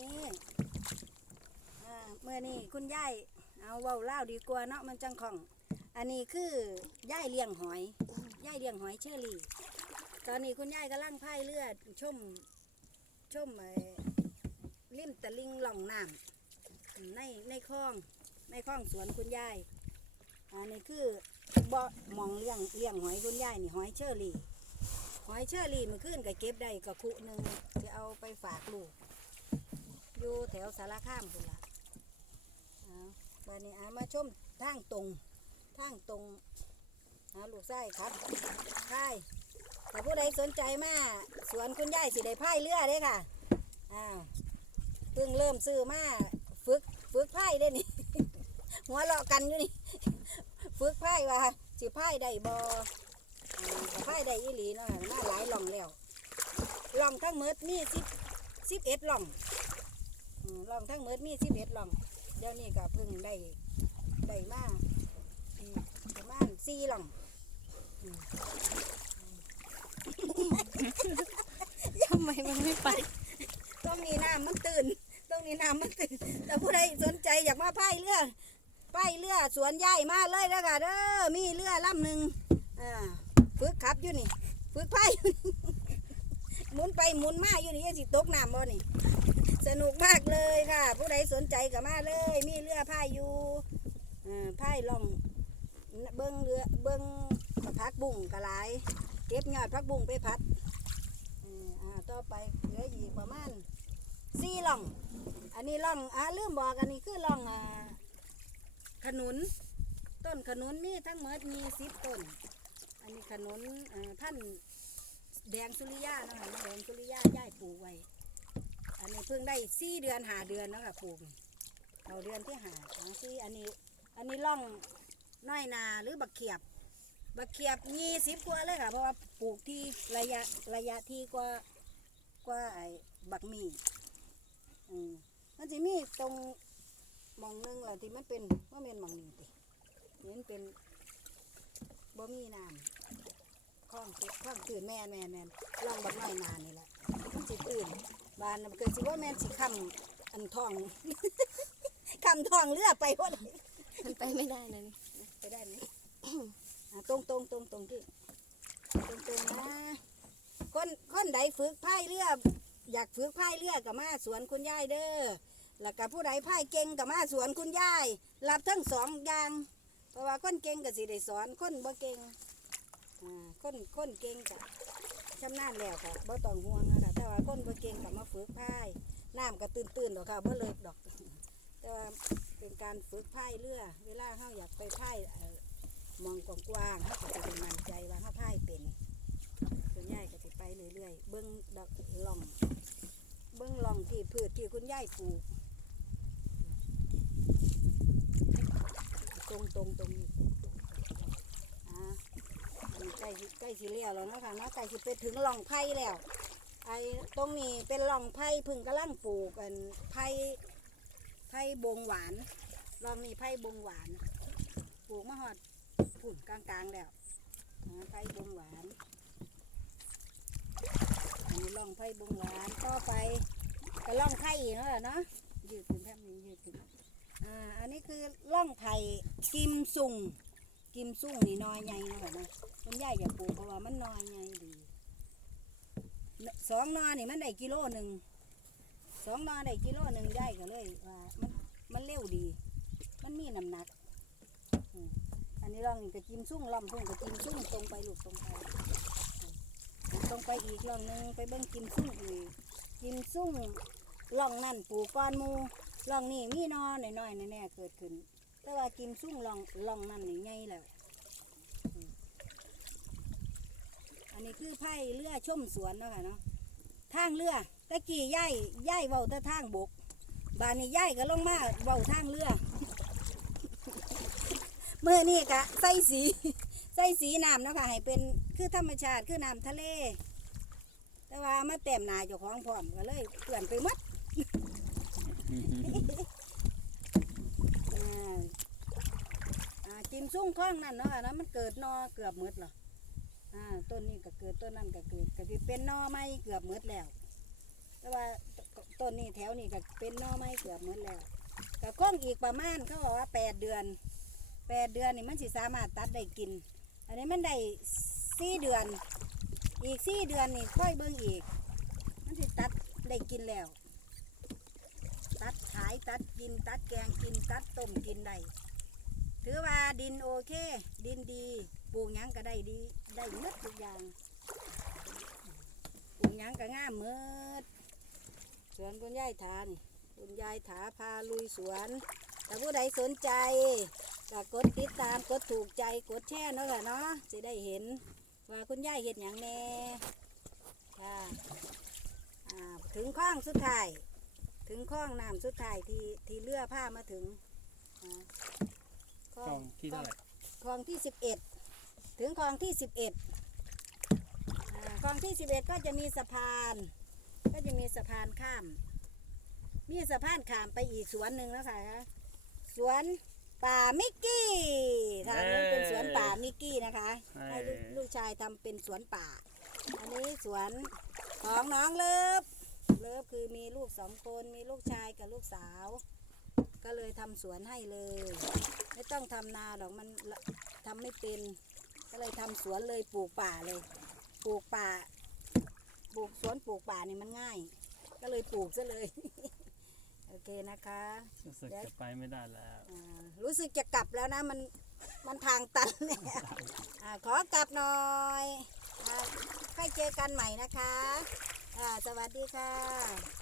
นี้เมื่อนี้คุณยายเอาเว้าเล่าดีกว่าเนาะมันจังของ อันนี้คือย่ายเลี้ยงหอยย่ายเลี้ยงหอยเชอรี่ ตอนนี้คุณยายกำลังพายเรือชมชมริมตะลิงหล่องน้ำในในคลองในคลองสวนคุณยายอันนี้คือบ่อมองเลี้ยงเลี้ยงหอยคุณยายนี่หอยเชอรี่หอยเชอรี่มันขึ้นก็เก็บได้ก็คุหนึ่งจะเอาไปฝากลูก อยู่แถวสารคามพุ่นละเอาบานนี้อามาชมทางตรงทางตรงหาลูกไส้ครับพายถ้าผู้ใดสนใจมาสวนคุณยายสิได้พายเรือเด้ค่ะอ้าวเพิ่งเริ่มซื้อมาฝึกฝึกพายได้นี่ หัวเราะกันอยู่นี่ฝึกพายว่าสิพายได้บ่อ่าก็พายได้อีหลีเนาะมาหลายหล่องแล้วหล่องทั้งหมดมีสิบสิบเอ็ดหล่อง ล่องทั้งหมดมีสิบเอ็ดหล่อง เดี๋ยวนี้ก็เพิ่งได้ได้มาอืมประมาณสี่หล่องอืมทำไมมันไม่ไปต้องมีน้ำมันตื่นต้องมีน้ำมันตื่นแต่ผู้ใดสนใจอยากมาพายเรือพายเรือสวนย่ายมาเลยแล้วค่ะเด้อมีเรือลำหนึ่งอ่าฝึกขับอยู่นี่ฝึกพายอยู่นี่หมุนไปหมุนมาอยู่นี่ยังสิตกน้ำบ่นี่ สนุกมากเลยค่ะ ผู้ใดสนใจก็มาเลย มีเรือพายอยู่อ่าพายล่องเบิ้งเรือเบิ้งพักบุ้งกระหลายเก็บยอดพักบุ้งไปพัดอ่าต่อไปเหลืออีกประมาณสี่ล่อง อันนี้ล่องอ่าลืมบอกอันนี้คือล่องอ่าขนุน ต้นขนุนนี่ทั้งหมดมีสิบต้น อันนี้ขนุนอ่อท่านแดงสุริยานะคะแดงสุริยาย่ายปลูกไว้ อันนี้เพิ่งได้สี่เดือนหาเดือนแล้วค่ะปลูกเอาเดือนที่หาสี่อันนี้ อันนี้ล่องน้อยนาหรือบักเขียบ บักเขียบยี่สิบกว่าเลยค่ะ เพราะว่าปลูกที่ระยะระยะที่กว่ากว่าไอ้บักมีอืมมันจะมีตรงหมองหนึงแหละที่มันเป็นว่าเป็นหมองนี้ตินี่มันเป็นบ่มีน้ำคล้องคล้องตื่นแม่แม่แม่ล่องบักน้อยนานี่แหละมันสิตื่น บานน่ะเกิดสิว่าแม่นสิคำอันทอง คำทองเลือไปว่ามันไปไม่ได้นะนี่ไปได้ไหม อะตรงตรงตรงตรงที่ตรงตรงนะคนคนใดฝึกพายเรืออยากฝึกพายเรือกับมาสวนคุณยายเด้อแล้วกับผู้ใดพายเก่งกับมาสวนคุณยายรับทั้งสองอย่าง เพราะว่าคนเก่งก็สิได้สอนคนบ่เก่งอ่าคนคนเก่งก็ชำนาญแล้วก็บ่ต้องห่วงนะคะ แต่ว่าคนบ่เก่งก็มาฝึกพายน้ำก็ตื้นๆดอกค่ะบ่เลิกดอก แต่ว่าเป็นการฝึกพายเรือ เวลาเฮาอยากไปพายมองกว้างๆเขาก็จะเป็นมั่นใจว่าเขาพายเป็นคุณยายก็จะไปเรื่อยๆเบิ้งดอกล่อง เบิ้งล่องที่พืชที่คุณยายปลูกตรงตรงตรงนี้อ่าใกล้ใกล้สิเลี้ยวแล้วนะคะเนาะใกล้สิไปถึงล่องไผ่แล้ว ไอ้ตรงนี้เป็นล่องไผ่พึ่งกำลังปลูกกันไผ่ไผ่บงหวานล่องนี้ไผ่บงหวาน ปลูกมาหอดฝุ่นกลางๆแล้วไผ่บงหวานอันนี้ล่องไผ่บงหวานต่อไปก็ล่องไผ่อีกแล้วล่ะเนาะยืดขึ้นแทบนี้ยืดขึ้นอ่าอันนี้คือล่องไผ่กิมซุงกิมซุงนี่น้อยใหญ่เนาะค่ะนะมันใหญ่อย่าปลูกเพราะว่ามันน้อยใหญ่ดี สองนอนี่มันได้กิโลหนึ่งสองนอได้กิโลหนึ่งใหญ่ก็เลยว่ามันมันเร็วดี มันมีน้ำหนักอันนี้ลองนี่ก็จิ้มซุ่งลองพุ่งก็จิ้มซุ่งตรงไปลูกตรงไปตรงไปอีกลองหนึ่งไปเบิ้งจิ้มซุ่งอีกจิ้มซุ่งลองนั่นปลูกก้อนมูลองนี่มีหนอหน่อยๆแน่ๆเกิดขึ้น แต่ว่าจิ้มซุ่งลองลองนั่นนี่ใหญ่แล้วอืม อันนี้คือไผ่เรือชมสวนเนาะค่ะเนาะทางเรือตะกี้ย่ายย่ายเว้าต่ทางบก บานนี้ย่ายก็ลงมาเว้าทางเรือเมื่อนี่กะใส่สีใส่สีน้ำเนาะคะให้เป็นคือธรรมชาติคือน้ำทะเล แต่ว่ามาเต็มหนาเจ้าของพร้อมก็เลยเปลี่ยนไปหมดอ่าอ่ากิมซุ่งท้องนั่นเนาะคะเนะมันเกิดนอเกือบหมดเหรอ อ่าต้นนี้ก็เกิดต้นนั้นก็เกิดก็สิเป็นนอไม้เกือบหมดแล้ว แต่ว่าต้นนนี่แถวนี่ก็เป็นหน่อไม้เกือบหมดแล้วก็คงอีกประมาณเขาบอกว่าแปดเดือนแปดเดือนนี่มันสิสามารถตัดได้กิน อันนี้มันได้สี่เดือน อีกสี่เดือนนี่ค่อยเบิ่งอีก มันสิตัดได้กินแล้ว ตัดขายตัดกิน ตัดแกงกิน ตัดต้มกินได้ ถือว่าดินโอเค ดินดีปลูกหยังก็ได้ดีได้หมดทุกอย่างปลูกหยังก็ง่ามเมดสวนคุณยายถานี่คุณยายถาพาลุยสวนแต่ผู้ใดสนใจก็กดติดตามกดถูกใจกดแชร์เนาะค่ะเนาะจะได้เห็นว่าคุณยายเห็นอย่างแน่ค่ะอ่าถึงข้องสุดท้ายถึงข้องน้ำสุดท้ายที่ที่เรือผ้ามาถึงอ่าคลกล้องที่เท่าไหร่ คลองที่สิบเอ็ด ถึงคลองที่สิบเอ็ดคลองที่สิบเอ็ดก็จะมีสะพาน ก็จะมีสะพานข้าม มีสะพานข้ามไปอีกสวนหนึ่งแล้วค่ะสวนป่ามิกกี้ทางนู้นเป็นสวนป่ามิกกี้นะคะให้ลูกลูกชายทำเป็นสวนป่า อันนี้สวนของน้องเลิฟเลิฟคือมีลูกสองคนมีลูกชายกับลูกสาว ก็เลยทำสวนให้เลย ไม่ต้องทำนาหรอกมันละทำไม่เป็น ก็เลยทำสวนเลยปลูกป่าเลย ปลูกป่า ปลูกสวนปลูกป่านี่มันง่าย ก็เลยปลูกซะเลย โอเคนะคะรู้สึกจะไปไม่ได้แล้วอ่ารู้สึกจะกลับแล้วนะมันมันทางตันเนี่ยอ่าขอกลับหน่อยอ่าค่อยเจอกันใหม่นะคะอ่าสวัสดีค่ะ